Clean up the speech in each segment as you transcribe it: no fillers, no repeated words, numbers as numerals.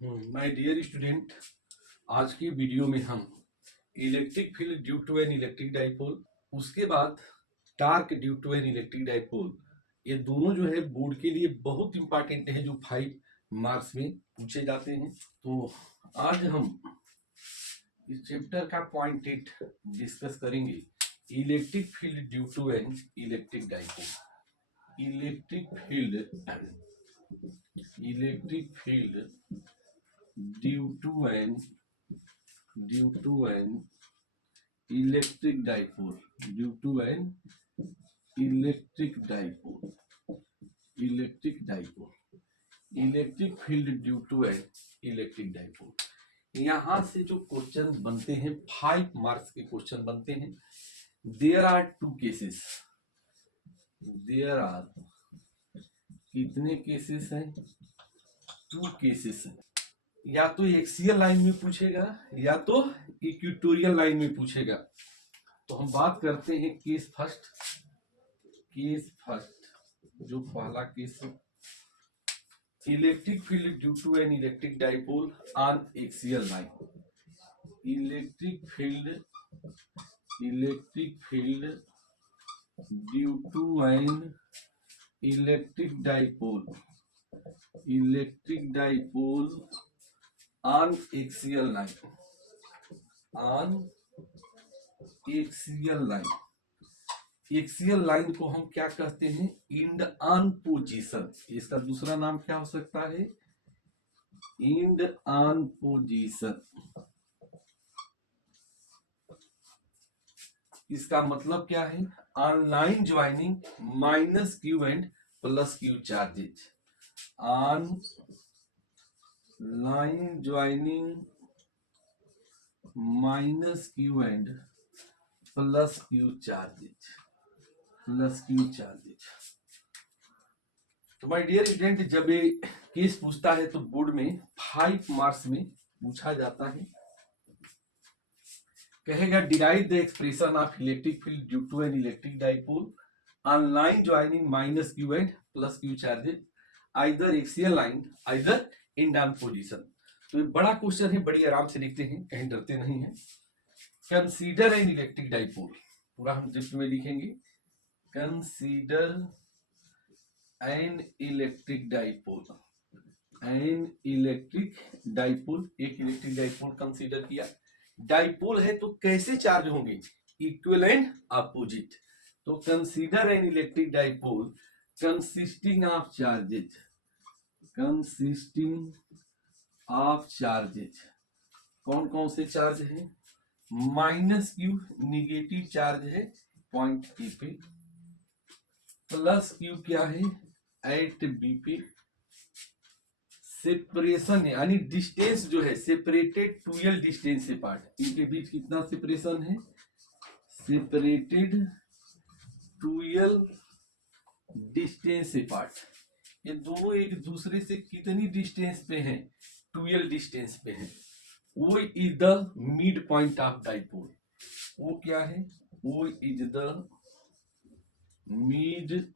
My dear student, आज की video में हम electric field due to an electric dipole, उसके बाद torque due to an electric dipole, ये दोनों जो है बोर्ड के लिए बहुत इंपॉर्टेंट है, जो 5 मार्क्स में पूछे जाते हैं। तो आज हम इस चैप्टर का पॉइंट 8 डिस्कस करेंगे। Electric field due to an electric dipole. Electric field due to an electric dipole electric field due to an electric dipole. यहां से जो क्वेश्चन बनते हैं 5 मार्क्स के क्वेश्चन बनते हैं। देयर आर कितने केसेस हैं? 2 केसेस हैं। या तो एक्सियल लाइन में पूछेगा या तो इक्वेटोरियल लाइन में पूछेगा। तो हम बात करते हैं केस फर्स्ट। जो पहला केस है, electric field due to an electric dipole on axial line. Electric field due to an electric dipole on axial line। Axial line को हम क्या कहते हैं? End on position. इसका दूसरा नाम क्या हो सकता है? End on position. इसका मतलब क्या है? On line joining minus Q and plus Q charges. On line joining minus Q and plus Q charges. तो माय डियर स्टूडेंट, जब ये केस पूछता है तो बोर्ड में 5 मार्क्स में पूछा जाता है। कहेगा derive the expression of electric field due to an electric dipole on line joining minus Q and plus Q charges either axial line either end on position. तो ये बड़ा क्वेश्चन है, बड़ी आराम से लिखते हैं, कहीं डरते नहीं है। कंसीडर एन इलेक्ट्रिक डाइपोल, पूरा हम ड्रिफ्ट में लिखेंगे। Consider an electric dipole. एक इलेक्ट्रिक डाइपोल कंसीडर किया। डाइपोल है तो कैसे चार्ज होंगे? Equal and opposite. तो consider an electric dipole consisting of charges. कौन कौन से चार्ज है? माइनस क्यू निगेटिव चार्ज है पॉइंट ए पे, प्लस क्यू क्या है? एट बी पे। सेपरेशन यानी डिस्टेंस जो है सेपरेटेड 12 डिस्टेंस से पार्ट। इनके बीच कितना सेपरेशन है? सेपरेटेड 12 डिस्टेंस से पार्ट। ये दोनों एक दूसरे से कितनी डिस्टेंस पे हैं? 12 डिस्टेंस पे हैं। वो is the mid point of dipole. वो क्या है? वो is the mid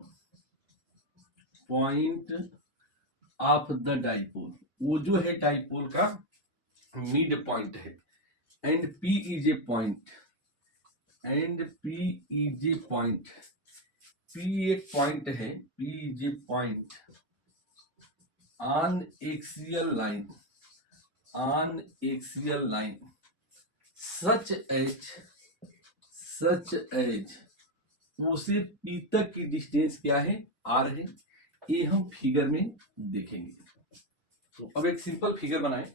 point of the dipole. वो जो है डाइपोल का मिड पॉइंट है। And P is a point. P एक पॉइंट है। P is a point on axial line such as उसे P तक की डिस्टेंस क्या है? R है। ये हम फिगर में देखेंगे। तो अब एक सिंपल फिगर बनाएं।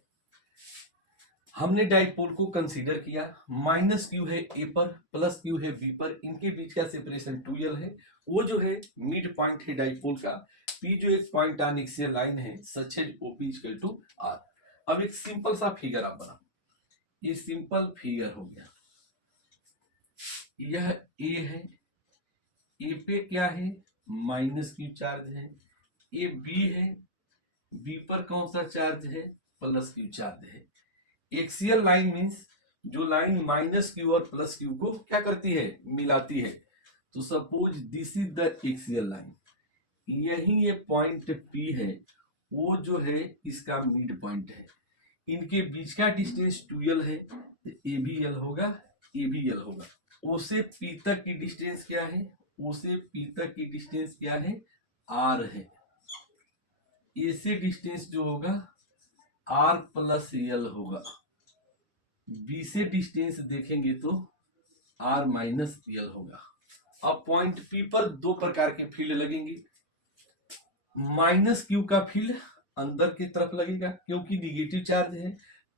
हमने डाइपोल को कंसीडर किया। माइनस क्यू है ए पर, प्लस क्यू है बी पर। इनके बीच का सेपरेशन 12 है। वो जो है मिड पॉइंट है डाइपोल का। P जो एक पॉइंट ऑन एक्सियल लाइन है such as OP equal to R। अब एक सिंपल सा फिगर आप बना। ये सिंपल फिगर हो गया। यह A है। ए पे क्या है? माइनस क्यू चार्ज है। ये बी है। बी पर कौन सा चार्ज है? प्लस क्यू चार्ज है। एक्सियल लाइन मीन्स जो लाइन माइनस क्यू और प्लस क्यू को क्या करती है? मिलाती है। तो suppose this is the axial line. यही ये पॉइंट P है। वो जो है इसका मिड पॉइंट है, इनके बीच का डिस्टेंस 2l है, तो ए भी एल होगा, ए भी एल होगा। ओ से पी तक की डिस्टेंस क्या है, ओ से पी तक की डिस्टेंस क्या है, आर है। ए से डिस्टेंस जो होगा आर प्लस एल होगा। बी से डिस्टेंस देखेंगे तो आर माइनस एल होगा। अब पॉइंट पी पर दो प्रकार के फील्ड लगेंगे। माइनस क्यू का फील्ड अंदर की तरफ लगेगा क्योंकि निगेटिव चार्ज है,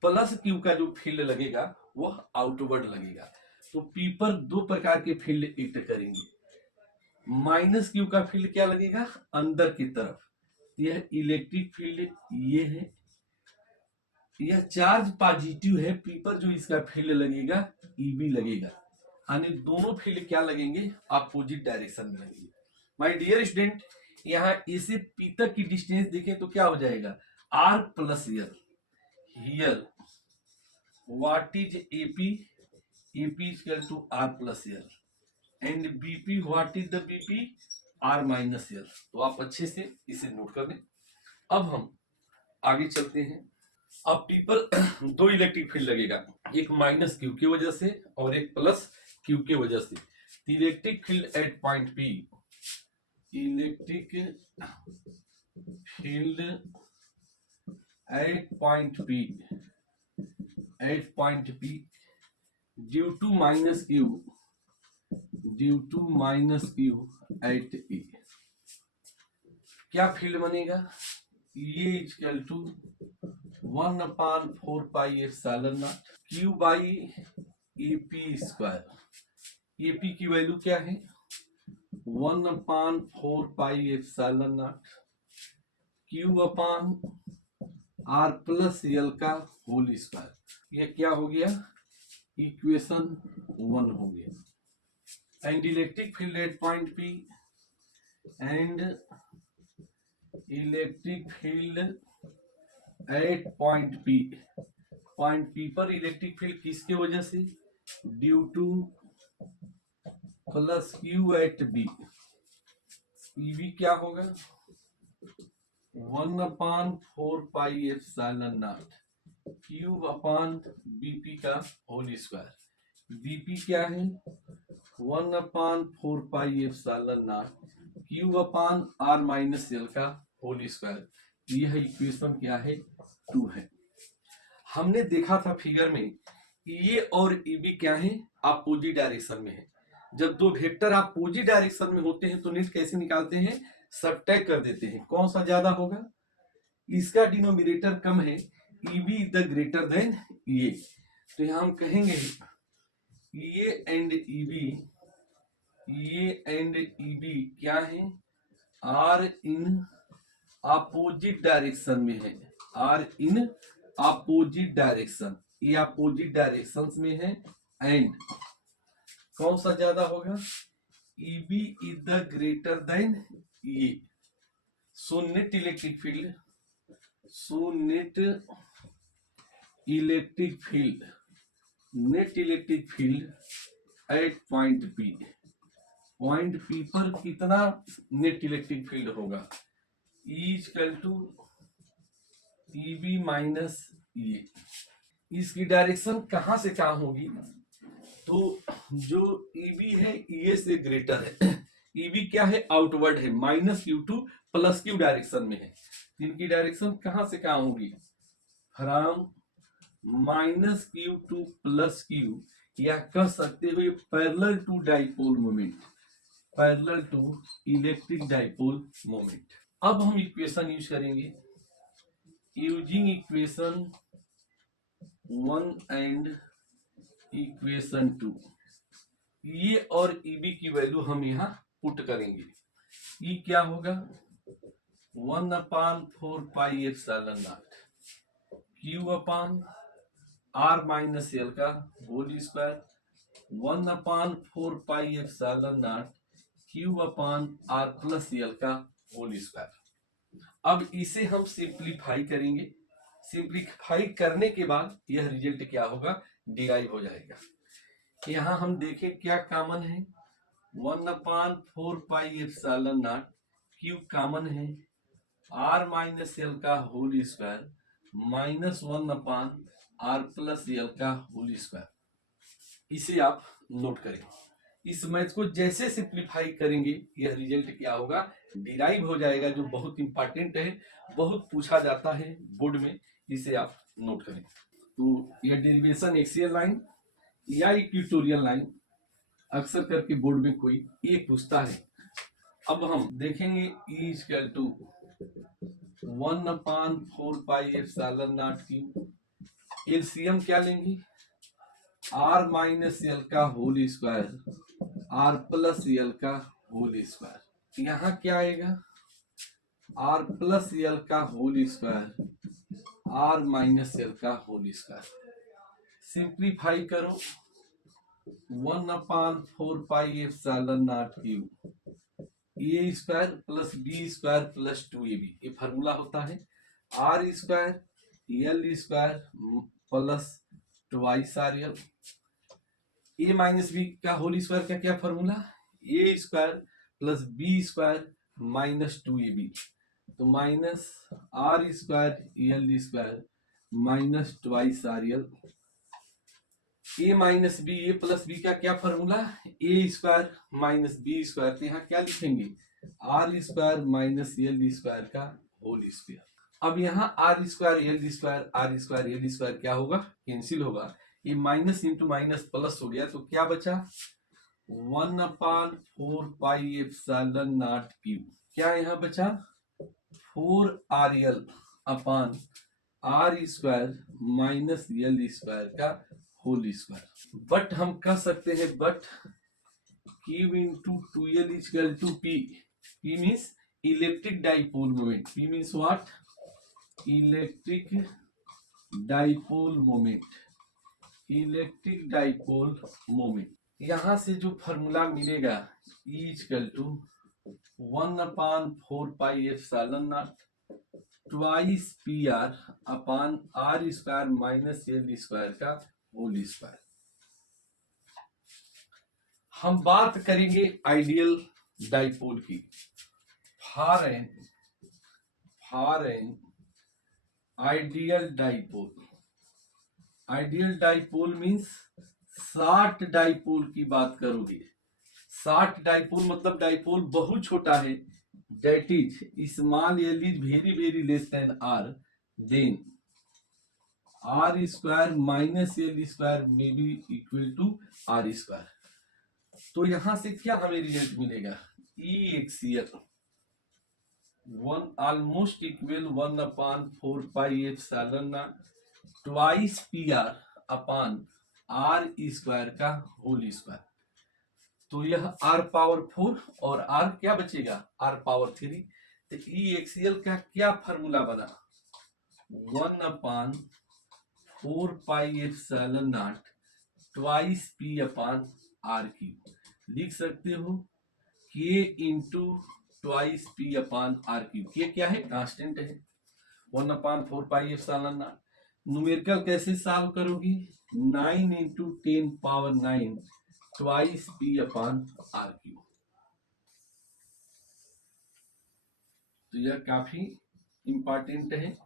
प्लस क्यू का जो फील्ड लगेगा वह आउटवर्ड लगेगा। तो पी पर दो प्रकार के फील्ड एक्ट करेंगे। माइनस क्यू का फील्ड क्या लगेगा, अंदर की तरफ, यह इलेक्ट्रिक फील्ड ये है। यह चार्ज पॉजिटिव है, पी पर जो इसका फील्ड लगेगा ईबी लगेगा, यानी दोनों फील्ड क्या लगेंगे, अपोजिट डायरेक्शन में लगेंगे। माय डियर स्टूडेंट, यहाँ ए से पी तक की डिस्टेंस देखें तो क्या हो जाएगा, R plus L. Here what is AP, AP equal to R plus L, and BP what is the BP, R minus L. तो आप अच्छे से इसे नोट कर लें। अब हम आगे चलते हैं। अब पी पर दो इलेक्ट्रिक फील्ड लगेगा, एक माइनस क्यू की वजह से और एक प्लस क्यू की वजह से। Electric field at point P, electric field at point P, at point P due to minus Q, due to minus Q at A, क्या फील्ड बनेगा, ये equal to 1/4 pi epsilon naught Q by AP square. AP की value क्या है, 1/4 pi epsilon naught Q upon R plus L का whole square. ये क्या हो गया, इक्वेशन 1 हो गया। And electric field at point P, and electric field at point P, point P पर इलेक्ट्रिक फील्ड किसके वजह से, due to plus Q at B. EB क्या होगा, 1/4 pi epsilon naught Q upon BP का होल स्क्वायर। बीपी क्या है, 1/4 pi epsilon naught Q upon R minus L का होल स्क्वायर। यह इक्वेशन क्या है, 2 है। हमने देखा था फिगर में ये और ईबी क्या है, अपोजिट डायरेक्शन में है। जब दो वेक्टर अपोजिट डायरेक्शन में होते हैं तो नेट कैसे निकालते हैं, सबट्रैक्ट कर देते हैं। कौन सा ज्यादा होगा, इसका डिनोमिनेटर कम है, ईबी द ग्रेटर देन ये, तो यहां हम कहेंगे ये एंड ईबी, ये एंड ईबी क्या है, आर इन अपोजिट डायरेक्शन में है, आर इन अपोजिट डायरेक्शन, ये अपोजिट डायरेक्शन में है। एंड कौन सा ज्यादा होगा, EB is the greater than ये। So net electric field, so net electric field, net electric field at point P, point P पर कितना नेट इलेक्ट्रिक फील्ड होगा, इक्वल टू ईबी माइनस ये। इसकी डायरेक्शन कहां से कहां होगी, तो जो ईबी है ये से ग्रेटर है, ईबी क्या है, आउटवर्ड है, minus Q to plus Q direction में है। इनकी डायरेक्शन कहां से कहां होगी, from minus Q to plus Q, या कह सकते हो parallel to dipole moment, parallel to electric dipole moment. अब हम इक्वेशन यूज करेंगे, यूजिंग इक्वेशन 1 एंड इक्वेशन 2। ये और ईबी की वैल्यू हम यहाँ पुट करेंगे। ई क्या होगा, 1/4 pi epsilon naught Q upon R minus L का whole square, 1/4 pi epsilon naught Q upon R plus L का होल स्क्वायर। अब इसे हम सिंप्लीफाई करेंगे, सिंप्लीफाई करने के बाद यह रिजल्ट क्या होगा, डिराइव हो जाएगा। यहां हम देखें क्या कॉमन है, 1/4 pi epsilon naught Q common है, आर माइनस एल का होल स्क्वायर माइनस 1/r+l का होल स्क्वायर। इसे आप नोट करें। इस मैथ को जैसे सिंप्लीफाई करेंगे यह रिजल्ट क्या होगा, डिराइव हो जाएगा, जो बहुत इंपॉर्टेंट है, बहुत पूछा जाता है बोर्ड में। इसे आप नोट करें। तो यह डेरिवेशन एक्सियल लाइन या इक्वेटोरियल लाइन अक्सर करके बोर्ड में कोई एक पूछता है। अब हम देखेंगे E इक्वल टू 1/4πε0 एलसीएम क्या लेंगे, आर माइनस एल का होल स्क्वायर r+l का होल स्क्वायर। यहाँ क्या आएगा, r+l का whole square r minus L का होल स्क्वायर। सिंप्लीफाई करो 1/4πε0 A square plus B square plus 2ab, ये फार्मूला होता है। R square L square plus twice R L. A minus B का होल स्क्वायर का क्या formula, A square plus B square minus 2ab, तो minus R square L square minus twice R L. A minus B, A plus B का क्या formula, A square minus B square, तो यहाँ क्या लिखेंगे, R square minus L square का whole square. अब यहाँ R square L square, R square L square क्या होगा, कैंसिल होगा, ये माइनस इंटू माइनस प्लस हो गया, तो क्या बचा 1/4πε0 क्या यहाँ बचा 4rl upon R square minus L square का होल स्क्वायर। बट हम कह सकते हैं but Q into 2l equal to P। P means electric dipole moment, P means what, electric dipole moment, electric dipole moment. यहां से जो formula मिलेगा E equal to 1/4πε0 twice PR upon R square minus L square का whole square. हम बात करेंगे ideal dipole की। For an ideal dipole, ideal dipole means short dipole की बात करोगे। शॉर्ट डाइपोल मतलब डाइपोल बहुत छोटा है, that is small l is very less than r, then r square minus l square may be equal to r square। तो यहां से क्या हमें रिजल्ट मिलेगा, E axial almost equal 1/4πε0 twice PR upon R square का whole square. तो यह r power 4 और r क्या बचेगा, r पावर 3। तो E एक्सियल का क्या फार्मूला बना, 1/4πε0 twice P upon R cube. लिख सकते हो K into twice P upon R cube. K क्या है, कांस्टेंट है। 1/4πε0 न्यूमेरिकल कैसे सॉल्व करोगी, 9 into 10 power 9 twice P upon R cube. तो यह काफी इंपॉर्टेंट है,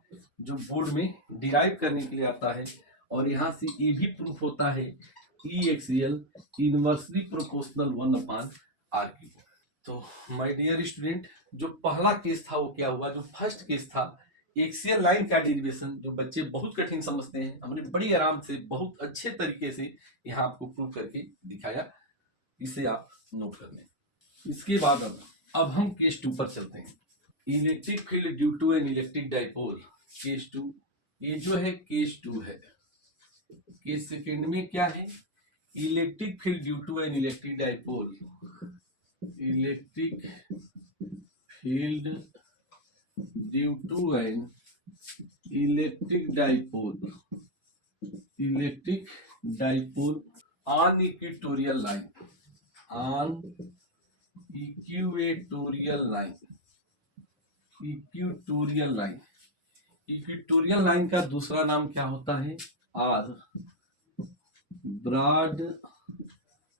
जो बोर्ड में डिराइव करने के लिए आता है। और यहाँ से ये भी प्रूफ होता है E axial inversely proportional 1/r cube. तो माय डियर स्टूडेंट, जो पहला केस था वो क्या हुआ, जो फर्स्ट केस था एक्सियल लाइन का डेरिवेशन, जो बच्चे बहुत कठिन समझते हैं, हमने बड़ी आराम से बहुत अच्छे तरीके से यहाँ आपको प्रूव करके दिखाया। इसे आप नोट कर लें। इसके बाद अब हम केस 2 पर चलते हैं। Electric field due to an electric dipole, case 2। ये जो है केस 2 है। केस सेकेंड में क्या है, electric field due to an electric dipole, electric field due to an electric dipole, electric dipole on equatorial line, on equatorial line, equatorial line. Equatorial line का दूसरा नाम क्या होता है, or broad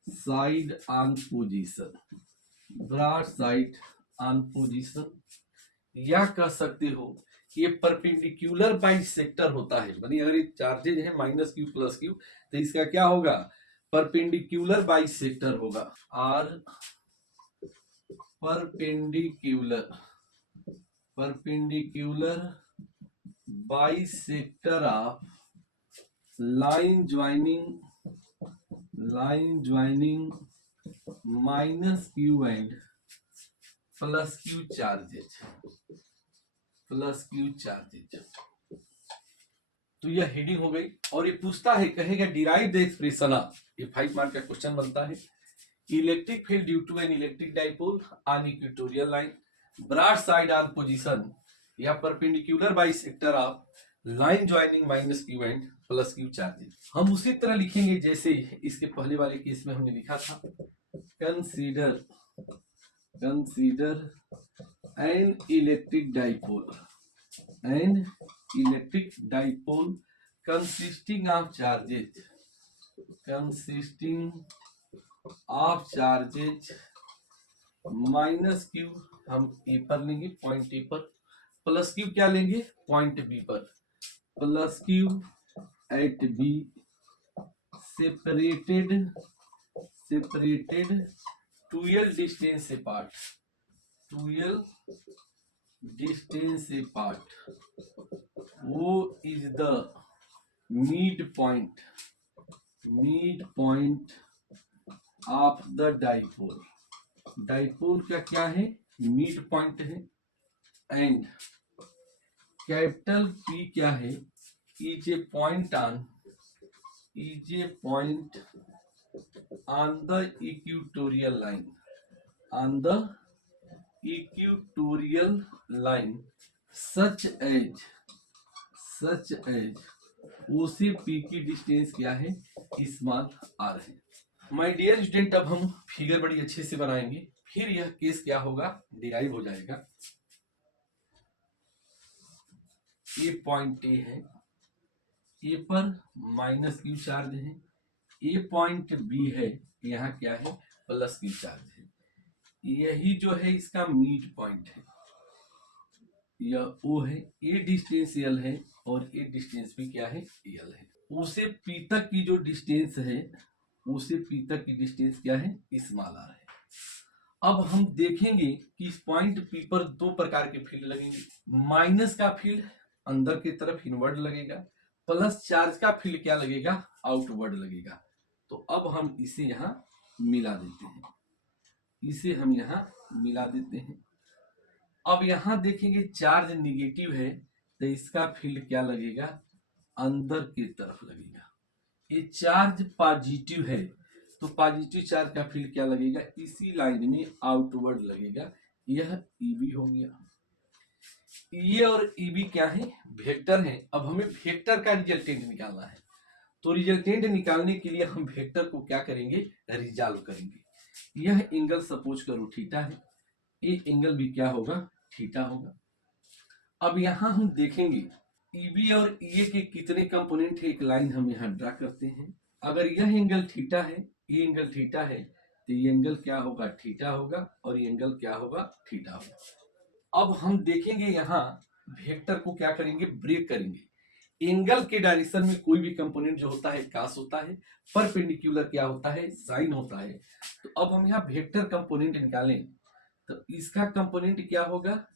side on position, broad side on position. या कह सकते हो ये परपेंडिकुलर बाइसेक्टर होता है, यानी अगर ये चार्जेज है माइनस क्यू प्लस क्यू तो इसका क्या होगा, परपेंडिकुलर बाइसेक्टर होगा। Or perpendicular bisector of line joining minus Q and plus Q charges. तो यह हेडिंग हो गई। और ये पूछता है, कहेगा डिराइव द एक्सप्रेशन ऑफ, ये 5 मार्क का क्वेश्चन बनता है, electric field due to an electric dipole on equatorial line broad side on position या perpendicular bisector of line joining minus Q and plus Q charges. हम उसी तरह लिखेंगे जैसे इसके पहले वाले केस में हमने लिखा था, consider an electric dipole consisting of charges minus Q हम ए पर लेंगे, पॉइंट ए पर, प्लस क्यू क्या लेंगे, पॉइंट बी पर, plus Q at B separated 12 distance apart, वो is the mid point of the dipole का क्या है, मिड पॉइंट है, एंड कैपिटल पी क्या है, is a point on the equatorial line such as O से P की डिस्टेंस क्या है, स्मॉल आर है। माय डियर स्टूडेंट, अब हम फिगर बड़ी अच्छे से बनाएंगे, फिर यह केस क्या होगा, डिराइव हो जाएगा। ए पॉइंट ए है, ए पर माइनस क्यू चार्ज है, ए पॉइंट बी है, यहाँ क्या है, प्लस क्यू चार्ज है, यही जो है इसका मिड पॉइंट है, यह ओ है, ए डिस्टेंस एल है और ए डिस्टेंस भी क्या है, एल है। ओ से पी तक की जो डिस्टेंस है, ओ से पी तक की डिस्टेंस क्या है, स्मॉल आर है। अब हम देखेंगे कि इस पॉइंट पी पर दो प्रकार के फील्ड लगेंगे, माइनस का फील्ड अंदर की तरफ इनवर्ड लगेगा, प्लस चार्ज का फील्ड क्या लगेगा, आउटवर्ड लगेगा। तो अब हम इसे यहाँ मिला देते हैं, अब यहाँ देखेंगे चार्ज निगेटिव है तो इसका फील्ड क्या लगेगा, अंदर की तरफ लगेगा। ये चार्ज पॉजिटिव है तो पॉजिटिव चार्ज का फील्ड क्या लगेगा, इसी लाइन में आउटवर्ड लगेगा, यह ईबी हो गया। ये और ईबी क्या है, वेक्टर है। अब हमें वेक्टर का रिजल्टेंट निकालना है, तो रिजल्टेंट निकालने के लिए हम वेक्टर को क्या करेंगे, रिजॉल्व करेंगे। यह एंगल सपोज करो थीटा है, ये एंगल भी क्या होगा, थीटा होगा। अब यहाँ हम देखेंगे ईबी और ईए के कितने कंपोनेंट है, एक लाइन हम यहाँ ड्रा करते हैं। अगर यह एंगल थीटा है, ये एंगल थीटा है, तो ये एंगल क्या होगा, थीटा होगा, और ये एंगल क्या होगा, थीटा होगा। अब हम देखेंगे यहाँ वेक्टर को क्या करेंगे, ब्रेक करेंगे। एंगल के डायरेक्शन में कोई भी कंपोनेंट जो होता है कास होता है, परपेंडिकुलर क्या होता है, साइन होता है। तो अब हम यहाँ वेक्टर कंपोनेंट निकालें तो इसका कंपोनेंट क्या होगा,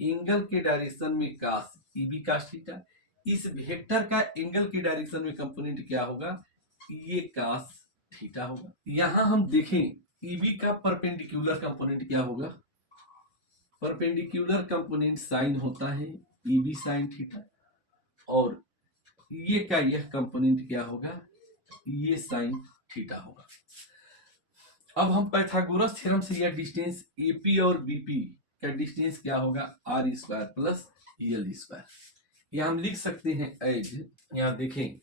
एंगल के डायरेक्शन में कास, ईबी कास थीटा। इस वेक्टर का एंगल के डायरेक्शन में कंपोनेंट क्या होगा, ये कास थीटा होगा। यहां हम देखें ईबी का परपेंडिकुलर कंपोनेंट क्या होगा, परपेंडिकुलर कंपोनेंट साइन होता है, ईबी साइन थीटा, और ये का यह कंपोनेंट क्या होगा, ये साइन थीटा होगा। अब हम पाइथागोरस थ्योरम से यह डिस्टेंस एपी और बीपी का डिस्टेंस क्या होगा, R square plus L square. यह हम लिख सकते हैं एज, यहाँ देखें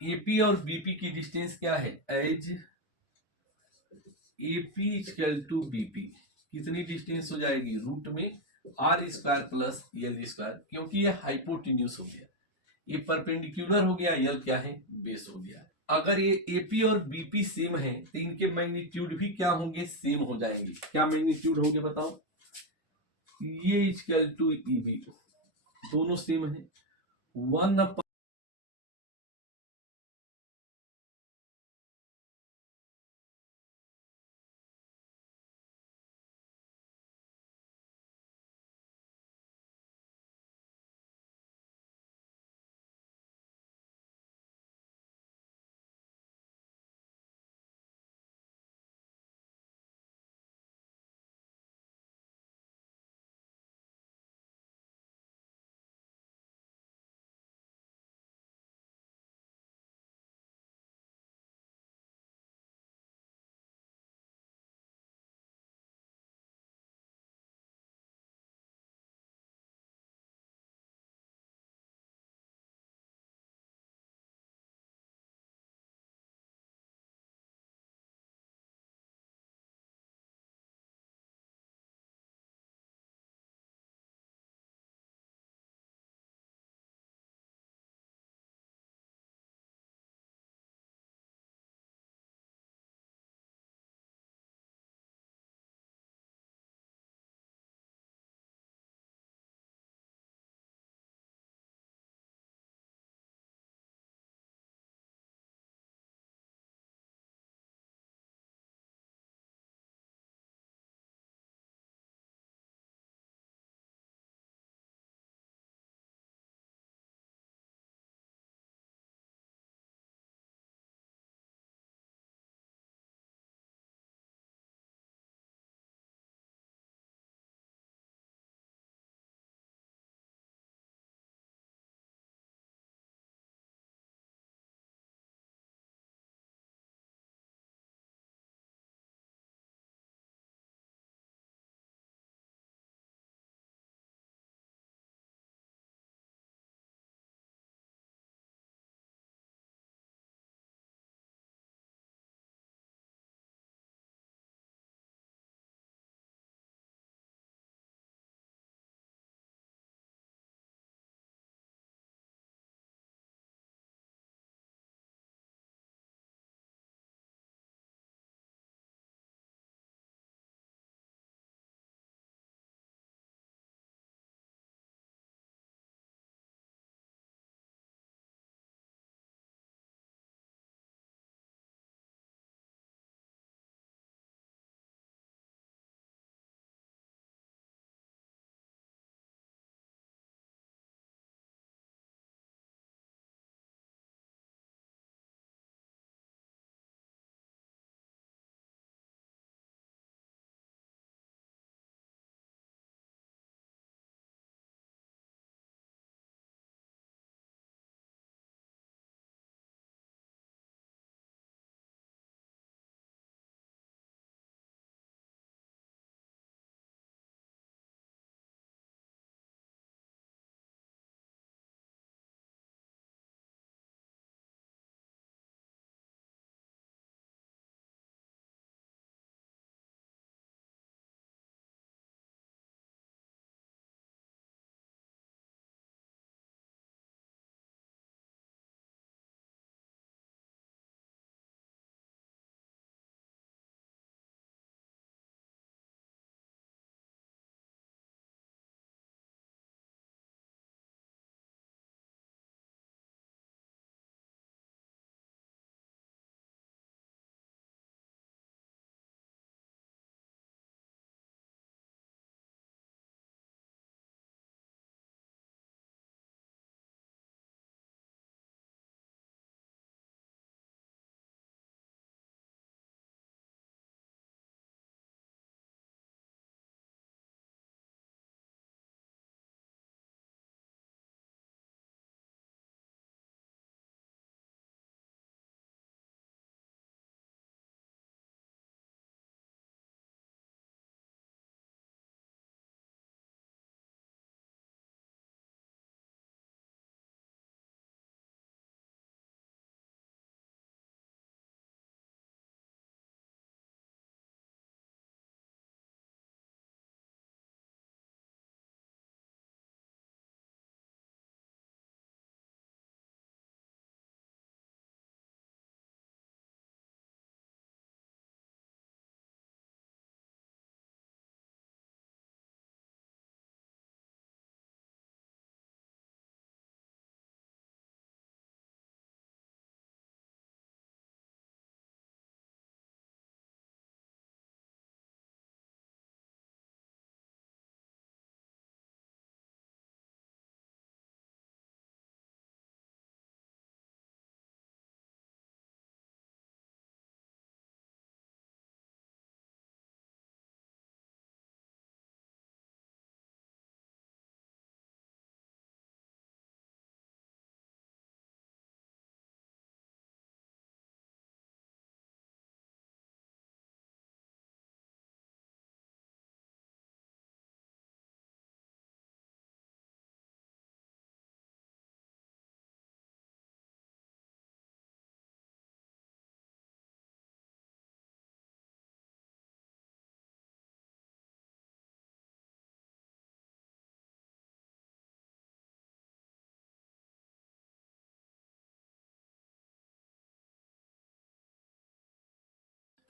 एपी और बीपी की डिस्टेंस क्या है, as AP equal to BP कितनी डिस्टेंस हो जाएगी, रूट में R square plus L square, क्योंकि यह हाइपोटेन्यूज हो गया, ये परपेंडिकुलर हो गया, एल क्या है, बेस हो गया। अगर ये एपी और बीपी सेम है तो इनके मैग्नीट्यूड भी क्या होंगे, सेम हो जाएंगे। क्या मैग्नीट्यूड होंगे बताओ, ये इक्वल टू ईबी, दोनों सेम है। 1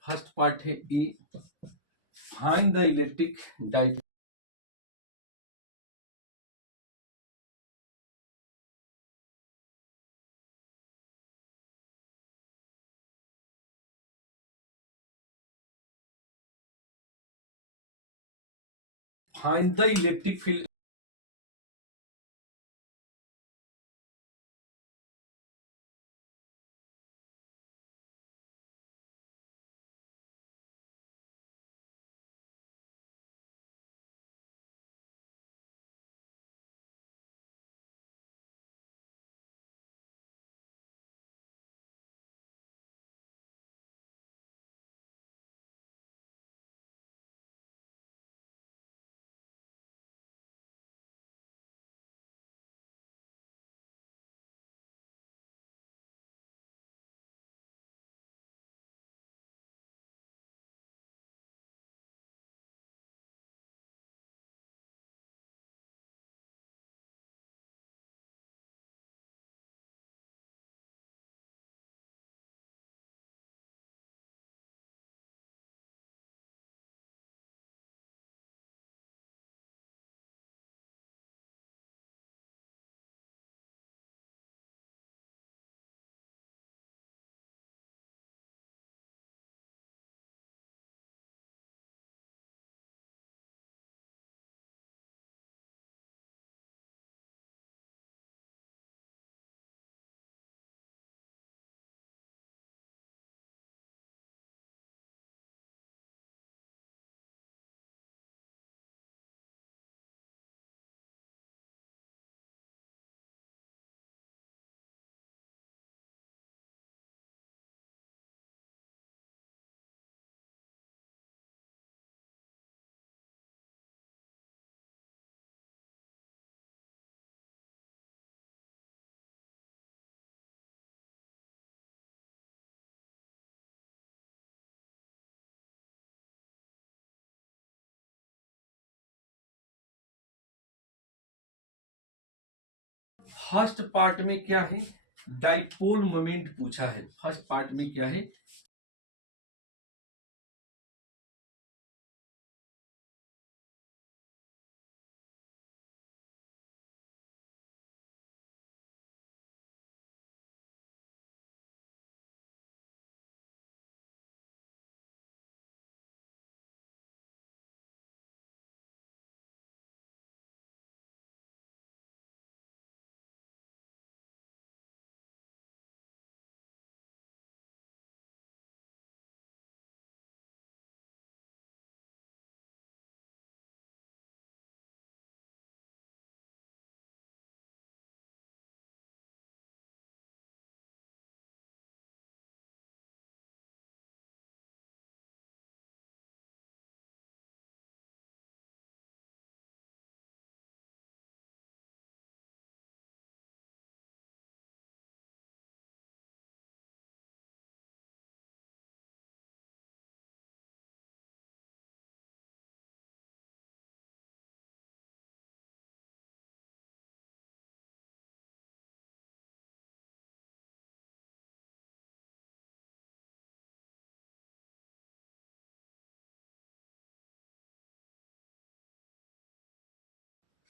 फर्स्ट पार्ट है A, find the electric dipole, find the electric field, first part में क्या है, डाइपोल मोमेंट पूछा है। फर्स्ट पार्ट में क्या है,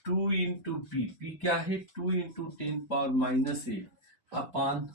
टू इंटू पी, पी क्या है, 2 × 10⁻⁸ अपान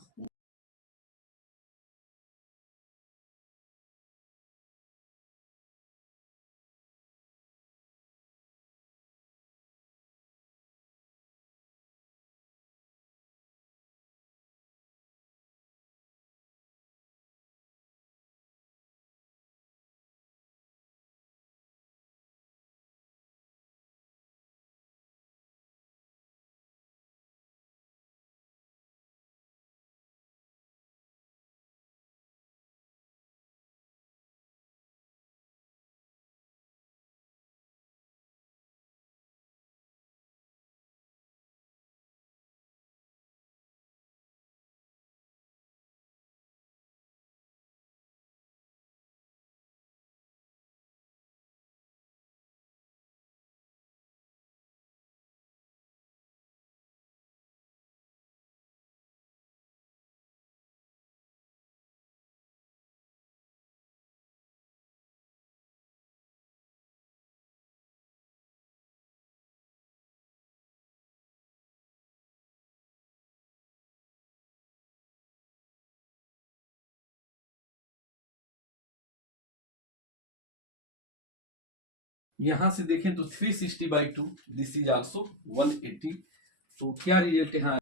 यहां से देखें तो 360/2, दिस इज आल्सो 180। तो क्या रिजल्ट यहाँ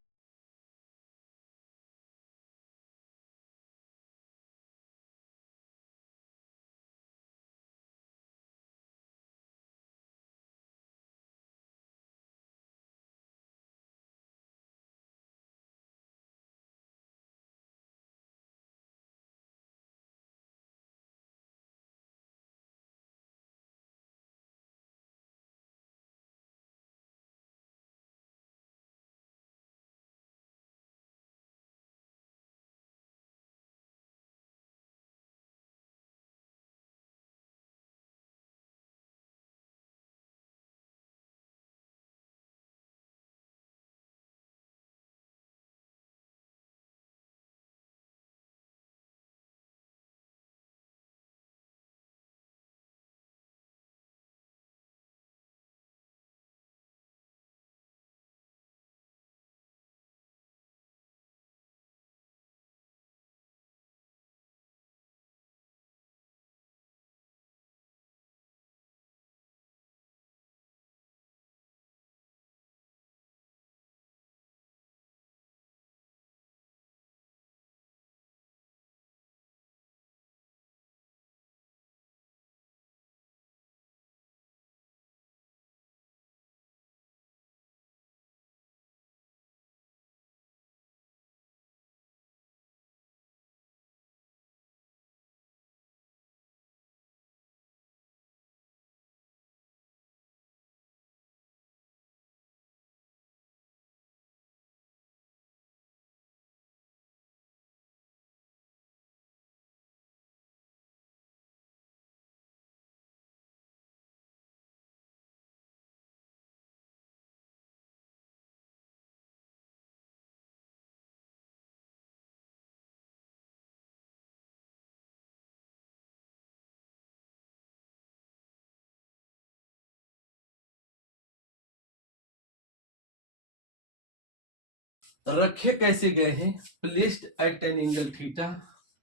रखे कैसे गए हैं? Placed at an angle theta,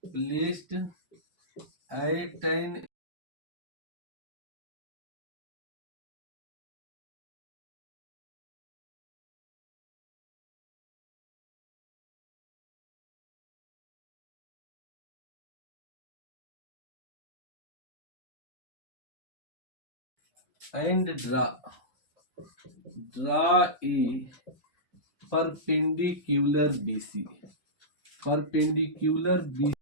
placed at an and draw a perpendicular BC, perpendicular B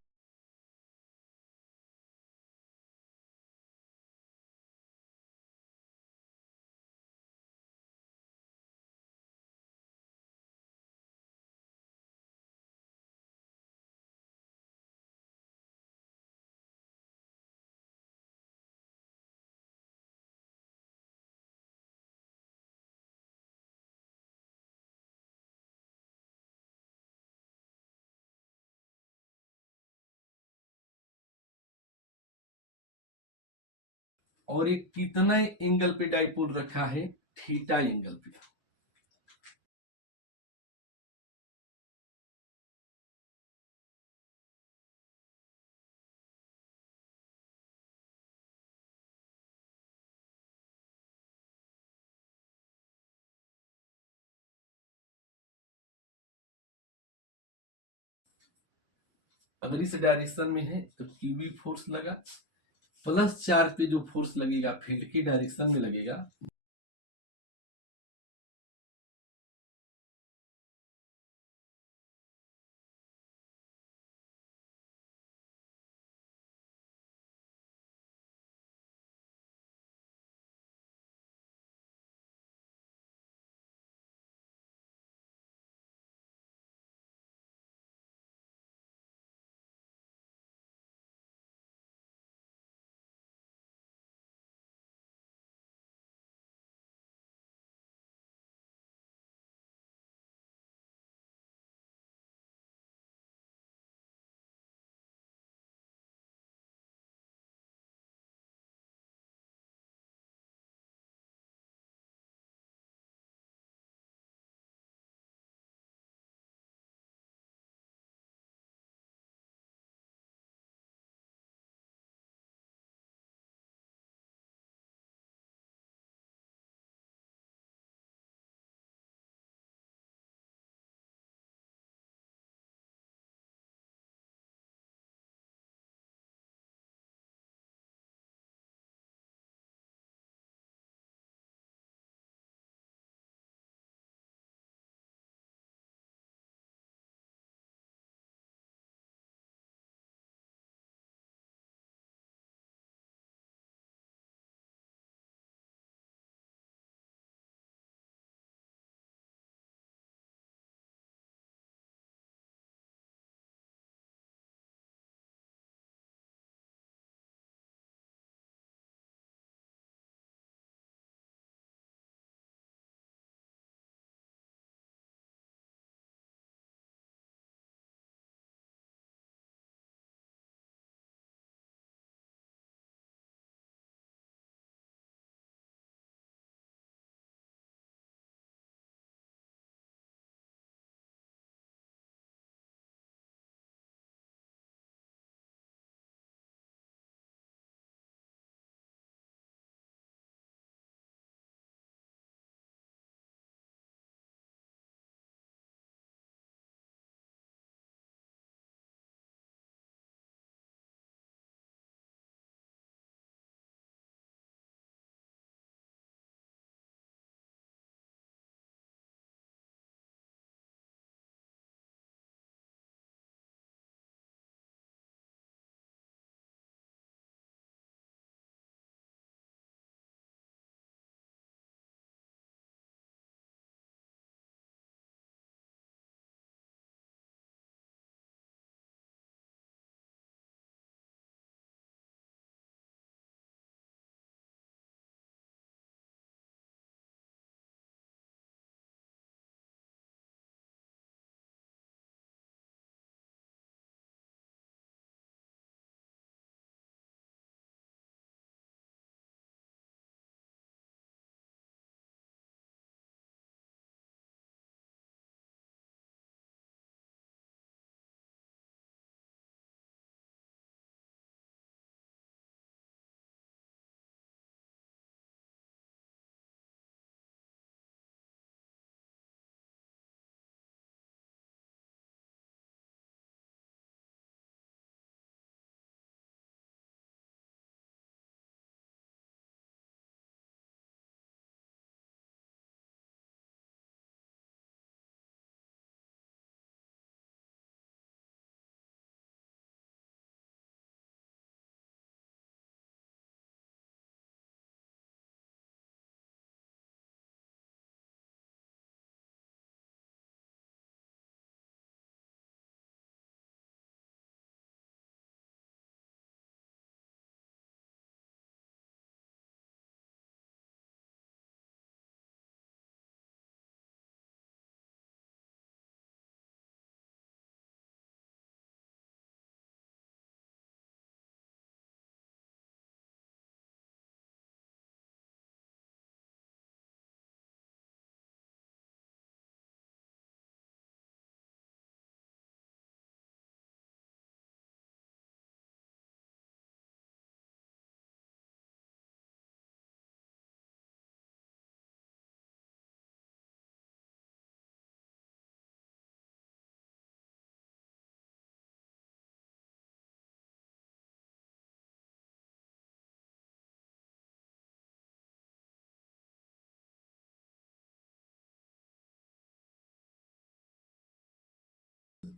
और ये कितना एंगल पे डाइपोल रखा है? थीटा एंगल पे। अगर इस डायरेक्शन में है तो क्यूबी फोर्स लगा, प्लस चार्ज पे जो फोर्स लगेगा फील्ड की डायरेक्शन में लगेगा,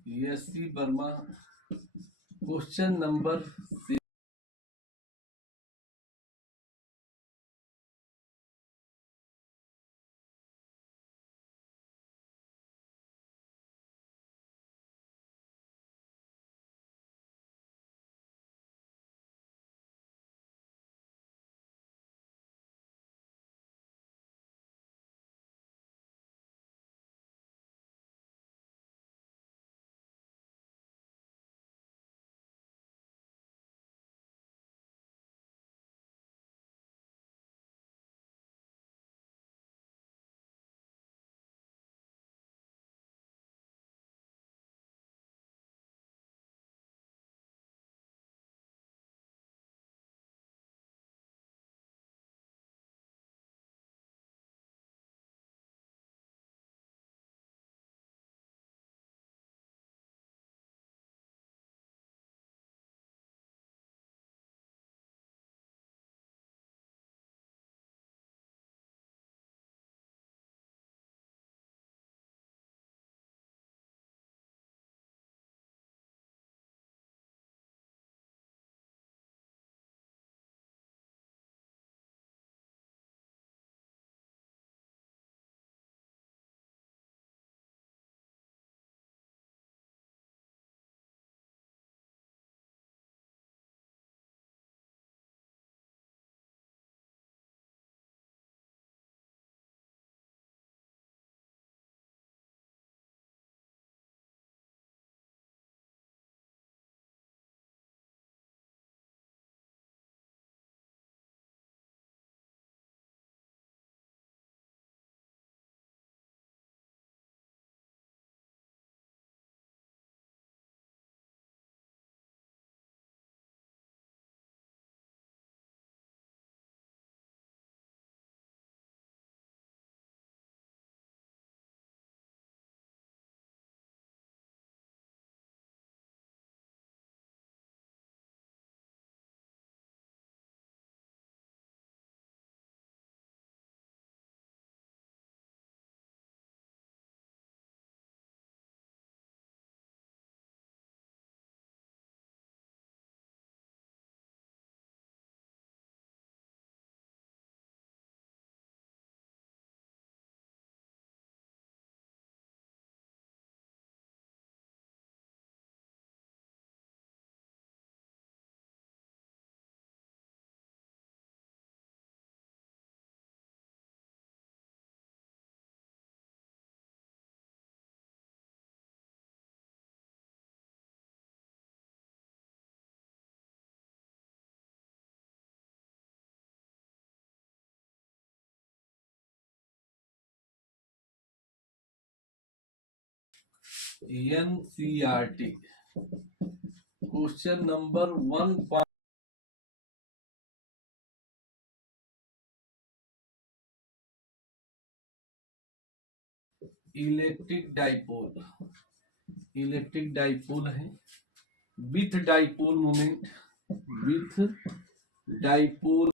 S C Verma, question number NCERT question number 1 electric dipole है with dipole moment, with dipole